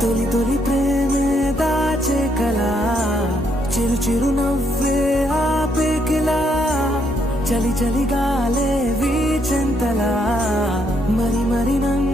తొలి తొలి ప్రేమే దాచే కలా చిరు చిరు నవ్వే ఆపే కిలా చలి చలి గాలే వీచెంతలా మరి మరి నన్ను